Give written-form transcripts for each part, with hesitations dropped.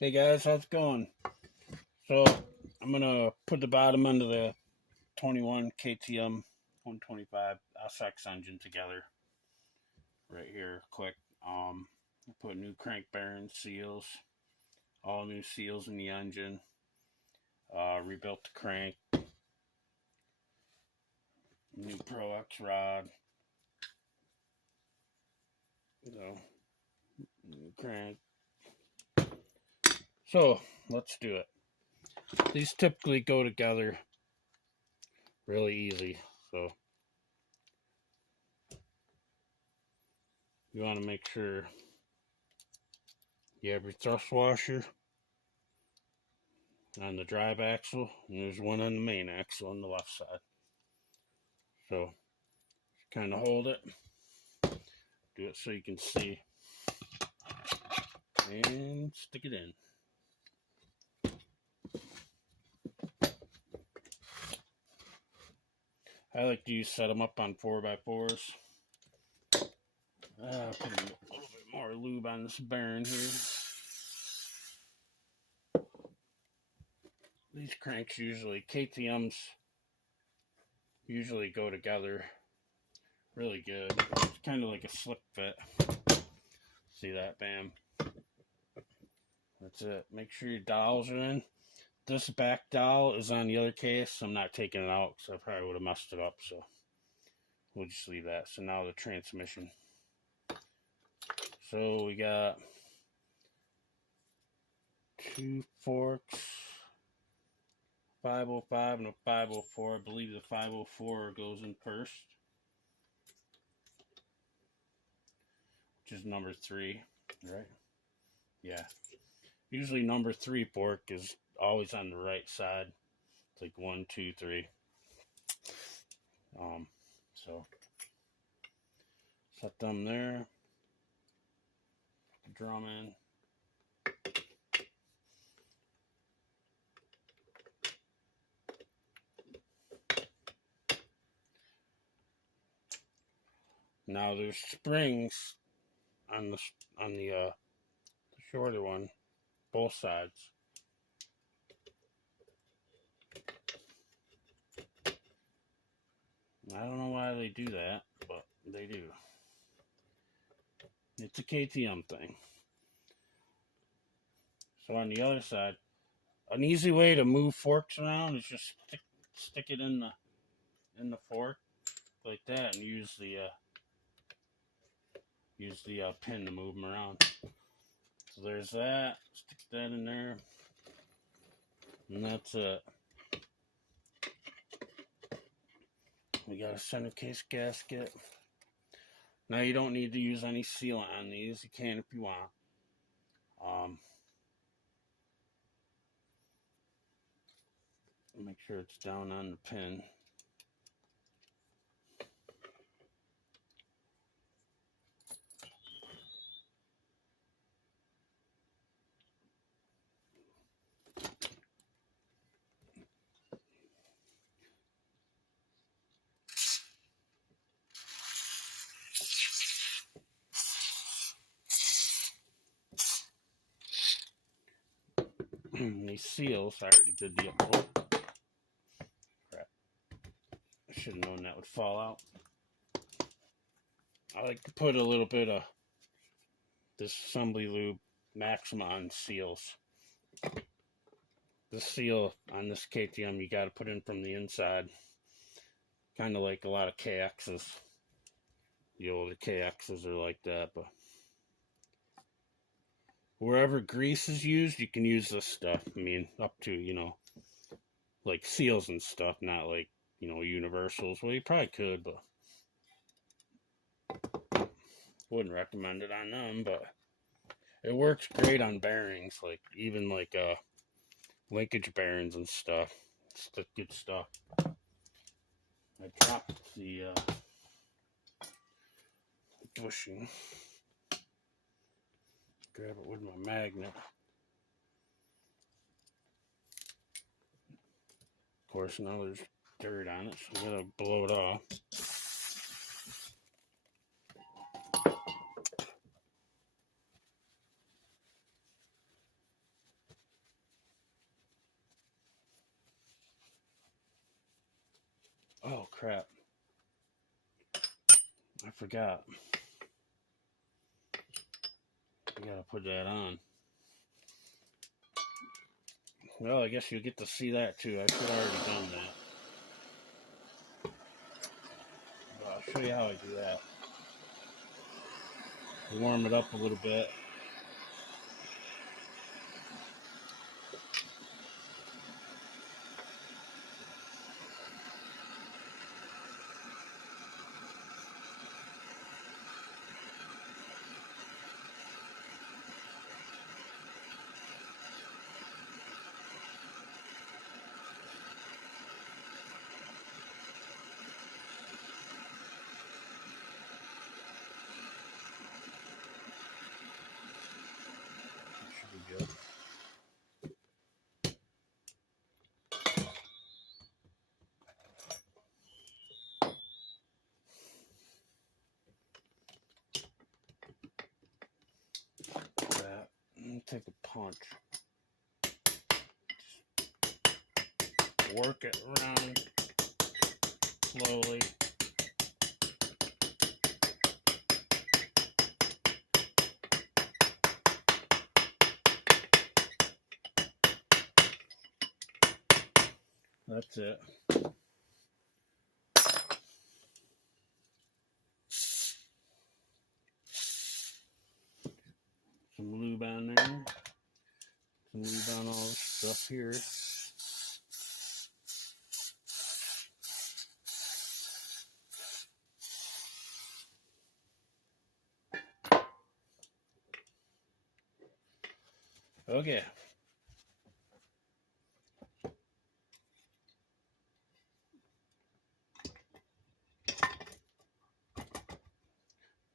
Hey guys, how's it going? So I'm gonna put the bottom end of the 21 KTM 125sx engine together right here, quick. I put new crank bearing seals, all new seals in the engine. Rebuilt the crank, new Pro X rod, new crank. So let's do it. These typically go together really easy, so you want to make sure you have your thrust washer on the drive axle, and there's one on the main axle on the left side. So kind of hold it, do it so you can see, and stick it in. I like to set them up on 4x4s. Put a little bit more lube on this bearing here. These cranks KTMs usually go together really good. It's kind of like a slick fit. See that? Bam. That's it. Make sure your dowels are in. This back dowel is on the other case. I'm not taking it out because I probably would have messed it up. So we'll just leave that. So now the transmission. So we got 2 forks, 505 and a 504. I believe the 504 goes in first, which is number 3, right? Yeah. Usually number 3 fork is always on the right side. It's like 1, 2, 3. So set them there. Put the drum in. Now there's springs on the shorter one, both sides. I don't know why they do that, but they do. It's a KTM thing. So on the other side, an easy way to move forks around is just stick it in the fork like that, and use the pin to move them around. So there's that. Stick that in there, and that's it. We got a center case gasket. Now you don't need to use any sealant on these. You can if you want. Make sure it's down on the pin. These seals, I already did the crap. I should have known that would fall out. I like to put a little bit of this assembly lube Maxima on seals. The seal on this KTM you got to put in from the inside, kind of like a lot of KXs. The older KXs are like that, but wherever grease is used, you can use this stuff. I mean, up to, like seals and stuff, not like, universals. Well, you probably could, but wouldn't recommend it on them. But it works great on bearings, like even like linkage bearings and stuff. It's the good stuff. I dropped the bushing. Grab it with my magnet. Of course, now there's dirt on it, so I'm gonna blow it off. Oh crap. I forgot. I gotta put that on. Well, I guess you'll get to see that too. I should have already done that. But I'll show you how I do that. Warm it up a little bit. Should be good. That. And take a punch. Work it around slowly. That's it. Some lube on there. Some lube on all this stuff here. Okay.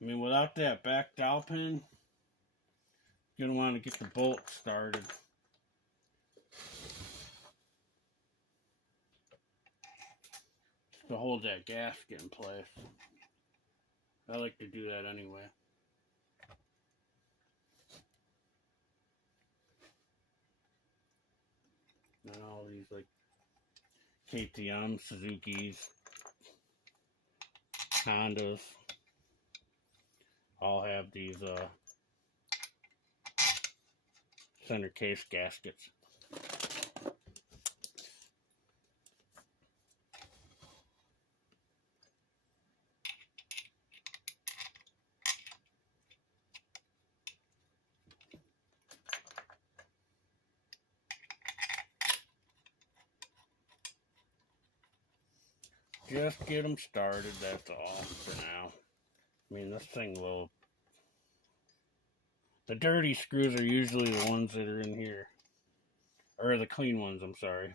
I mean, without that back dowel pin, you're going to want to get the bolt started. To hold that gasket in place. I like to do that anyway. And all these like KTM, Suzuki's, Hondas all have these center case gaskets. Just get them started, that's all for now. I mean, this thing will... The dirty screws are usually the ones that are in here. Or the clean ones, I'm sorry.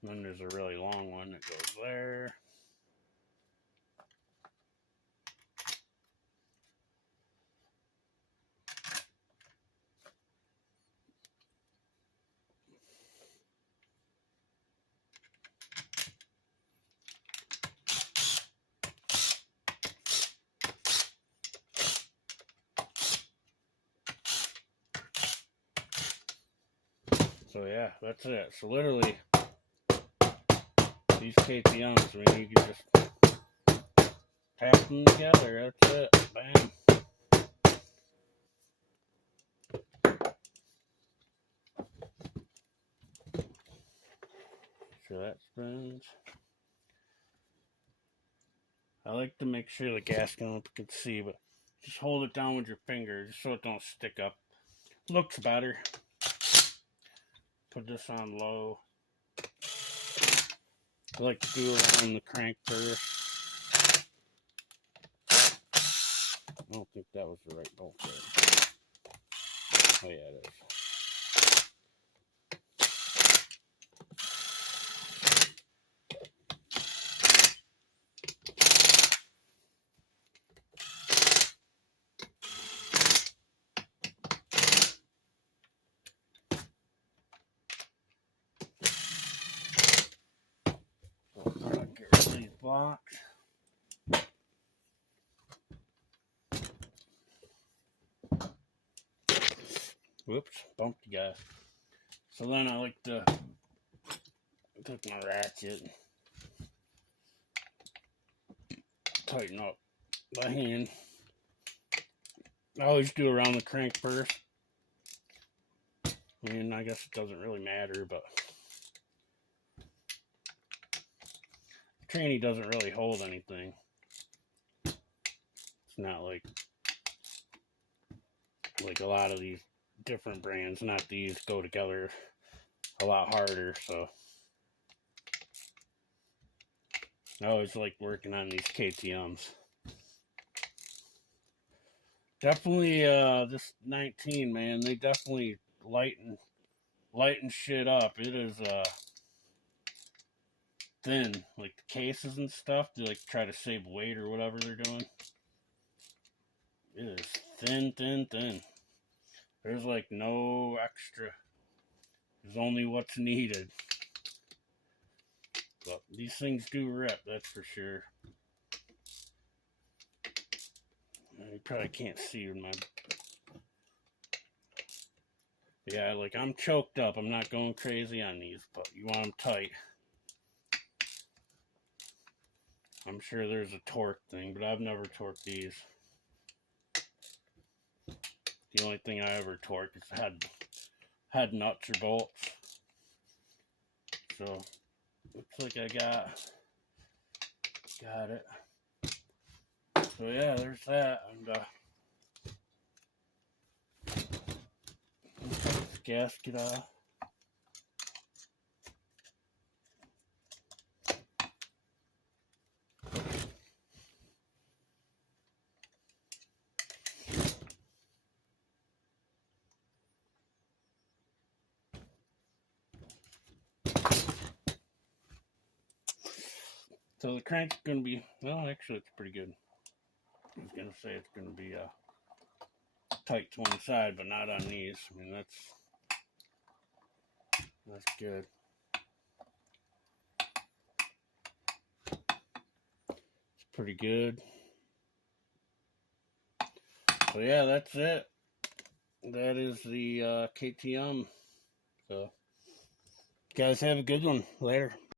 And then there's a really long one that goes there. So yeah, that's it. So literally, these KTMs, I mean, you can just tap them together. That's it. Bam. So that spins. I like to make sure the gasket can see, but just hold it down with your finger just so it don't stick up. Looks better. Put this on low. I like to do it on the crank first. I don't think that was the right bolt there. Oh yeah, it is. box. Whoops, bumped the guy. So then I like to take my ratchet, tighten up by hand. I always do around the crank first. I mean, I guess it doesn't really matter, but the tranny doesn't really hold anything. It's not like a lot of these different brands, not these, go together a lot harder, so I always like working on these KTMs. Definitely this 19, man, they definitely lighten shit up. It is thin, like the cases and stuff, they like try to save weight or whatever they're doing. It is thin. There's like no extra. There's only what's needed. But these things do rip, that's for sure. You probably can't see with my... Yeah, like I'm choked up. I'm not going crazy on these, but you want them tight. I'm sure there's a torque thing, but I've never torqued these. The only thing I ever torqued is had nuts or bolts. So looks like I got it. So yeah, there's that. And take this gasket off. So the crank's gonna be, well, actually it's pretty good. I was gonna say it's gonna be tight to one side, but not on these. I mean, that's good. It's pretty good. So yeah, that's it. That is the KTM. So guys, have a good one. Later.